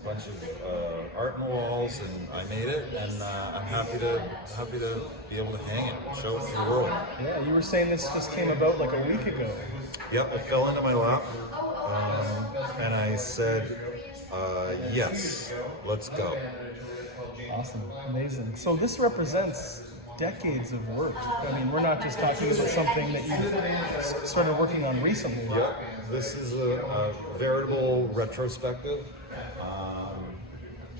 a bunch of art on the walls, and I made it, and I'm happy to be able to hang it and show it to the world. Yeah, you were saying this just came about like a week ago. Yep, it fell into my lap, and I said, yes, let's go. Awesome, amazing. So this represents decades of work. I mean, we're not just talking about something that you've started working on recently. Yep, this is a veritable retrospective.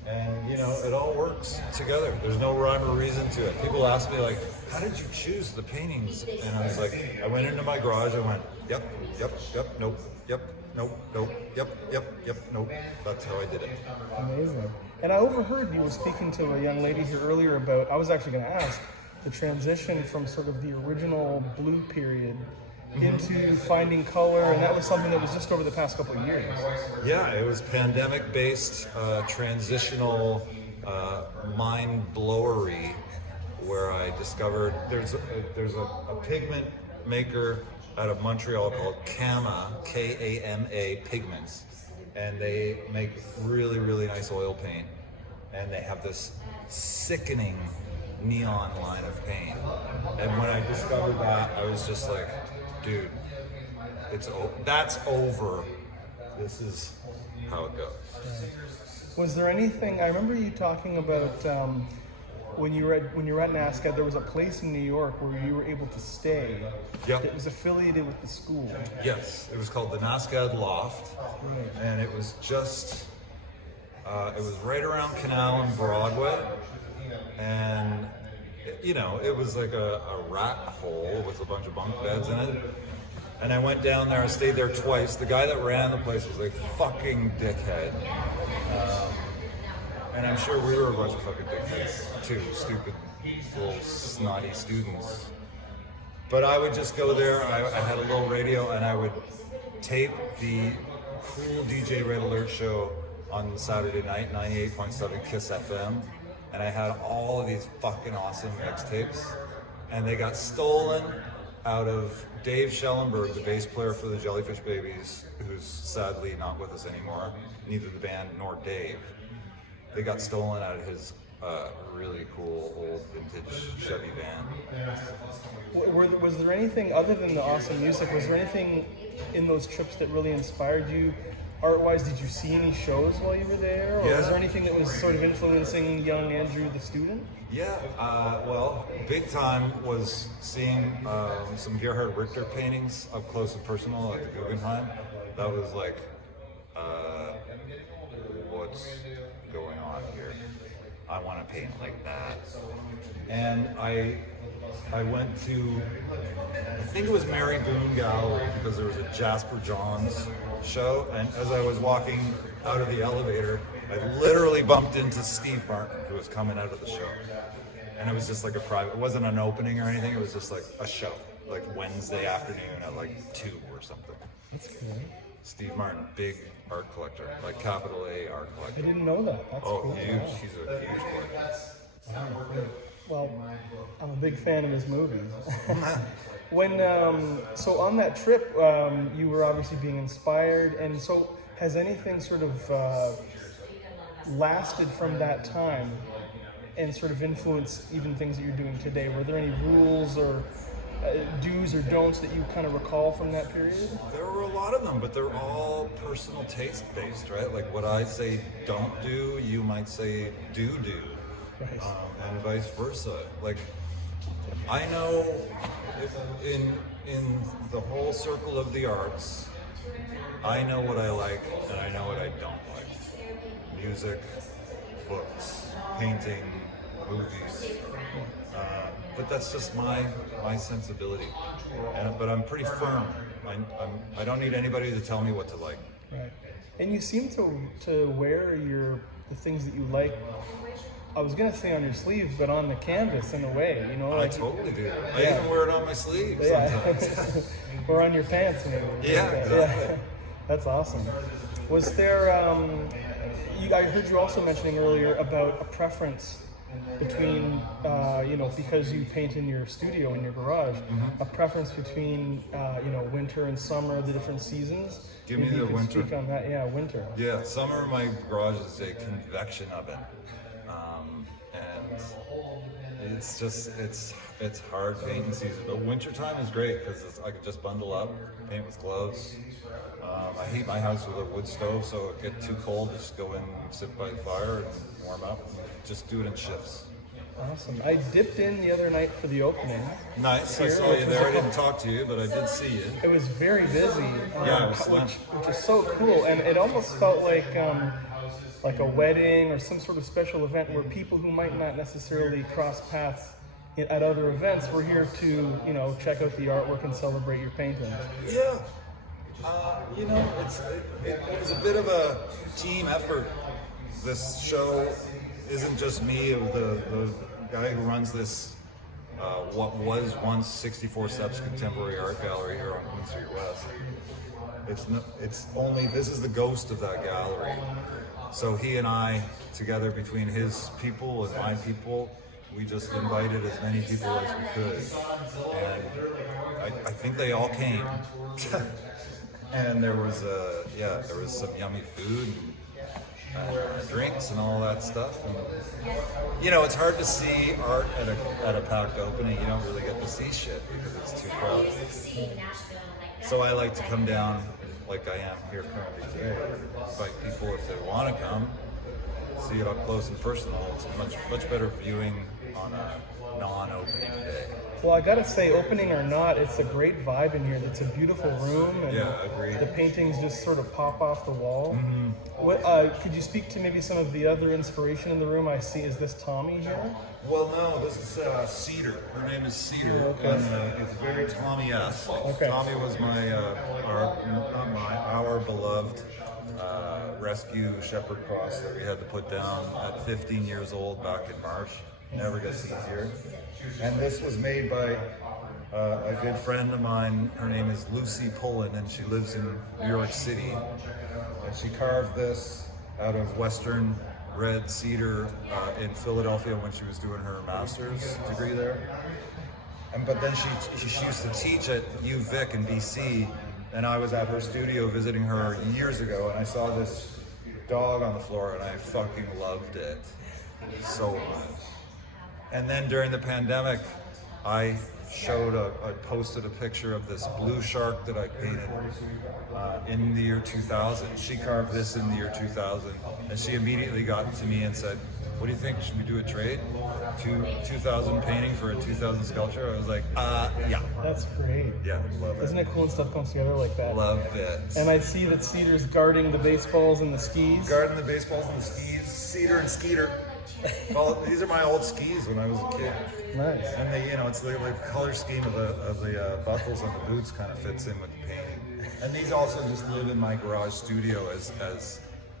And you know, it all works together. There's no rhyme or reason to it. People ask me like, how did you choose the paintings? And I was like, I went into my garage, I went, yep, nope, yep, nope, yep, nope. That's how I did it. Amazing. And I overheard you were speaking to a young lady here earlier about, I was actually going to ask, the transition from sort of the original blue period into finding color, and that was something that was just over the past couple of years. Yeah, it was pandemic-based, transitional mind blowery, where I discovered there's a pigment maker out of Montreal called Kama, K-A-M-A Pigments, and they make really, really nice oil paint, and they have this sickening neon line of paint. And when I discovered that, I was just like, dude, that's over. This is how it goes. Was there anything, I remember you talking about when you were at NASCAD, there was a place in New York where you were able to stay. Yep. That was affiliated with the school. Yes, it was called the NASCAD Loft, and it was just, it was right around Canal and Broadway, and you know, it was like a rat hole with a bunch of bunk beds in it. And I went down there, I stayed there twice. The guy that ran the place was a fucking dickhead. And I'm sure we were a bunch of fucking dickheads too, stupid little snotty students. But I would just go there, I had a little radio, and I would tape the cool DJ Red Alert show on Saturday night, 98.7 KISS FM. And I had all of these fucking awesome mixtapes, and they got stolen out of Dave Schellenberg, the bass player for the Jellyfish Babies, who's sadly not with us anymore, neither the band nor Dave. They got stolen out of his really cool old vintage Chevy van. Was there anything other than the awesome music? Was there anything in those trips that really inspired you? Art-wise, did you see any shows while you were there? Or was there anything that was sort of influencing young Andrew the student? Yeah, well, big time was seeing some Gerhard Richter paintings up close and personal at the Guggenheim. That was like, what's going on here? I want to paint like that. And I went to, I think it was Mary Boone Gallery, because there was a Jasper Johns show, and as I was walking out of the elevator, I literally bumped into Steve Martin, who was coming out of the show. And it was just like a private, it wasn't an opening or anything, it was just like a show, like Wednesday afternoon at like 2 or something. That's cool. Steve Martin, big art collector, like capital A art collector. I didn't know that. That's cool. Huge. Wow. He's a huge collector. Wow. Well, I'm a big fan of his movies. When so on that trip, you were obviously being inspired, and so has anything sort of lasted from that time and sort of influenced even things that you're doing today? Were there any rules or do's or don'ts that you kind of recall from that period? There were a lot of them, but they're all personal taste based, right? Like what I say don't do, you might say do. Right. And vice versa. Like, I know in the whole circle of the arts, I know what I like and I know what I don't like. Music, books, painting, movies. But that's just my sensibility. But I'm pretty firm. I don't need anybody to tell me what to like. Right. And you seem to wear the things that you like, I was gonna say on your sleeve, but on the canvas in a way, you know. Like, I totally do. I even wear it on my sleeve sometimes. Or on your pants, maybe. Yeah, exactly. Yeah. That's awesome. Was there? I heard you also mentioning earlier about a preference between, because you paint in your studio, in your garage, a preference between, winter and summer, the different seasons? Give me Maybe the you could winter. speak on that. Yeah, winter. Yeah, summer my garage is a convection oven, and it's hard painting season. But wintertime is great because I can just bundle up, paint with gloves. I heat my house with a wood stove, so it get too cold, just go in, sit by the fire, and warm up. And just do it in shifts. Awesome. I dipped in the other night for the opening. Nice. I Here, saw which you was there. a I didn't talk to you, but I did see you. It was very busy, Yeah, it was fun. which is so cool, and it almost felt like a wedding or some sort of special event where people who might not necessarily cross paths at other events were here to, check out the artwork and celebrate your paintings. Yeah. It was a bit of a team effort. This show isn't just me, the guy who runs this, what was once 64 Steps Contemporary Art Gallery here on Queen Street West. This is the ghost of that gallery. So he and I, together between his people and my people, we just invited as many people as we could. And I think they all came. And there was some yummy food and drinks and all that stuff. And it's hard to see art at a packed opening. You don't really get to see shit because it's too crowded. So I like to come down like I am here currently today. Invite people if they want to come, see it up close and personal. It's much better viewing on a non-opening day. Well, I gotta say, opening or not, it's a great vibe in here. It's a beautiful room, and agreed. the paintings just sort of pop off the wall. What could you speak to maybe some of the other inspiration in the room? I see. Is this Tommy here? Well, no, this is Cedar. Her name is Cedar, Okay. and it's very Tommy-esque. Okay. Tommy was our beloved rescue shepherd cross that we had to put down at 15 years old back in March. Never gets easier. And this was made by a good friend of mine. Her name is Lucy Pullen, and she lives in New York City. And she carved this out of Western red cedar in Philadelphia when she was doing her master's degree there. But then she used to teach at UVic in BC, and I was at her studio visiting her years ago, and I saw this dog on the floor, and I fucking loved it so much. And then during the pandemic, I posted a picture of this blue shark that I painted in the year 2000. She carved this in the year 2000, and she immediately got to me and said, "What do you think? Should we do a trade? 2000 painting for a 2000 sculpture?" I was like, yeah. That's great. Yeah, love it. Isn't it cool when stuff comes together like that? Love it. And I see that Cedar's guarding the baseballs and the skis. Guarding the baseballs and the skis, Cedar and Skeeter. Well, these are my old skis when I was a kid. Nice. And it's the color scheme of the buckles on the boots kind of fits in with the painting. And these also just live in my garage studio as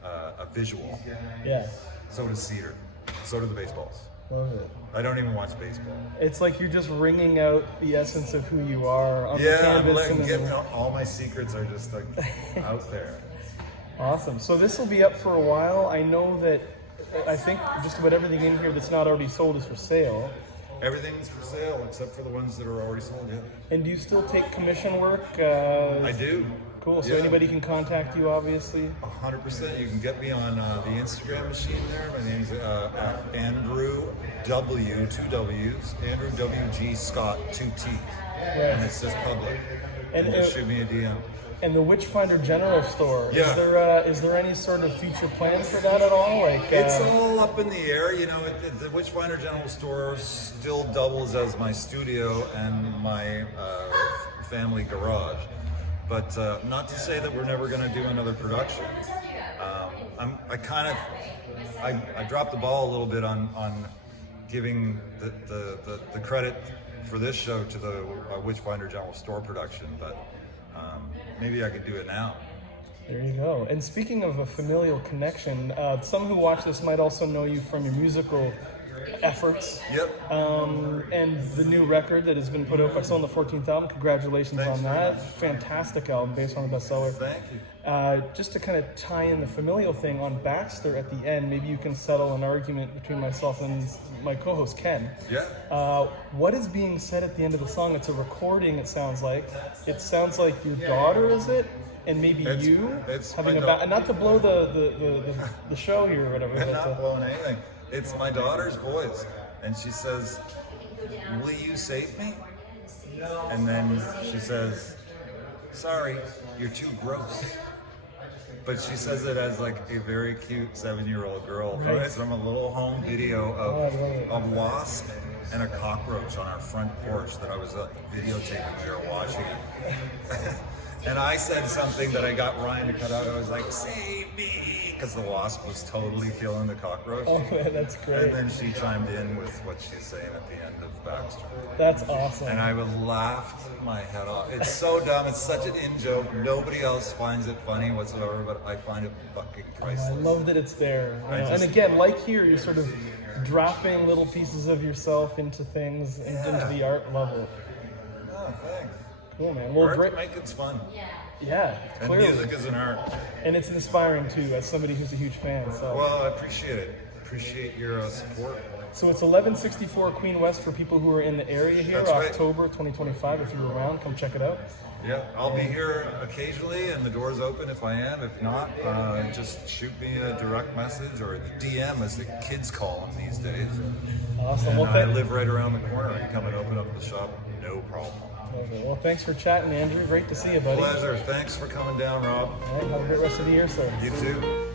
a visual. Yeah. So does Cedar. So do the baseballs. Love it. I don't even watch baseball. It's like you're just wringing out the essence of who you are on the canvas. All my secrets are just like out there. Awesome. So this will be up for a while. I think just about everything in here that's not already sold is for sale. Everything's for sale except for the ones that are already sold, yeah. And do you still take commission work? I do. Cool. So Yeah. anybody can contact you, obviously. 100%. You can get me on the Instagram machine there. My name's at Andrew W, 2 W's, Andrew WG Scott, 2 T's. Right. And it's just public. And, And just shoot me a DM. And the Witchfinder General Store. Yeah. Is there any sort of future plan for that at all? It's all up in the air. The Witchfinder General Store still doubles as my studio and my family garage. But not to say that we're never going to do another production. I dropped the ball a little bit on giving the credit for this show to the Witchfinder General Store production, but maybe I could do it now. There you go. And speaking of a familial connection, some who watch this might also know you from your musical efforts. Yep. And the new record that has been put out by Soul on the 14th album. Congratulations Thanks on very that. much. Fantastic album based on the bestseller. Thank you. Just to kind of tie in the familial thing on Baxter at the end, maybe you can settle an argument between myself and my co-host Ken. Yeah. What is being said at the end of the song? It's a recording, it sounds like. It sounds like your daughter is it? And maybe It's having my not to blow the show here or whatever. I'm but, not blowing anything. It's my daughter's voice. And she says, "Will you save me?" And then she says, "Sorry, you're too gross." But she says it as like a very cute 7-year-old girl. Right. It's from a little home video I love it. of a wasp and a cockroach on our front porch that I was videotaping. We were watching it. And I said something that I got Ryan to cut out. I was like, "Save me," because the wasp was totally killing the cockroach. Oh man, that's great. And then she chimed in with what she's saying at the end of Baxter. That's awesome. And I would laughed my head off. It's so dumb. It's such an in-joke. Nobody else finds it funny whatsoever, but I find it fucking priceless. I love that it's there. You know? just- And again, like here, you're sort of dropping little pieces of yourself into things and into the art level. Oh, thanks. Cool, man. Well, Art great. making's fun. Yeah, And clearly. music is an art. And it's inspiring too, as somebody who's a huge fan. So, Well, I appreciate it. Appreciate your support. so it's 1164 Queen West for people who are in the area here. That's right. October 2025. If you're around, come check it out. Yeah, I'll be here occasionally, and the door's open if I am. If not, just shoot me a direct message or a DM, as the kids call them these days. Awesome. And Well, I live right around the corner. and come and open up the shop, no problem. well, thanks for chatting, Andrew. Great to see you, buddy. Pleasure. Thanks for coming down, Rob. All right, have a great rest of the year, sir. You too.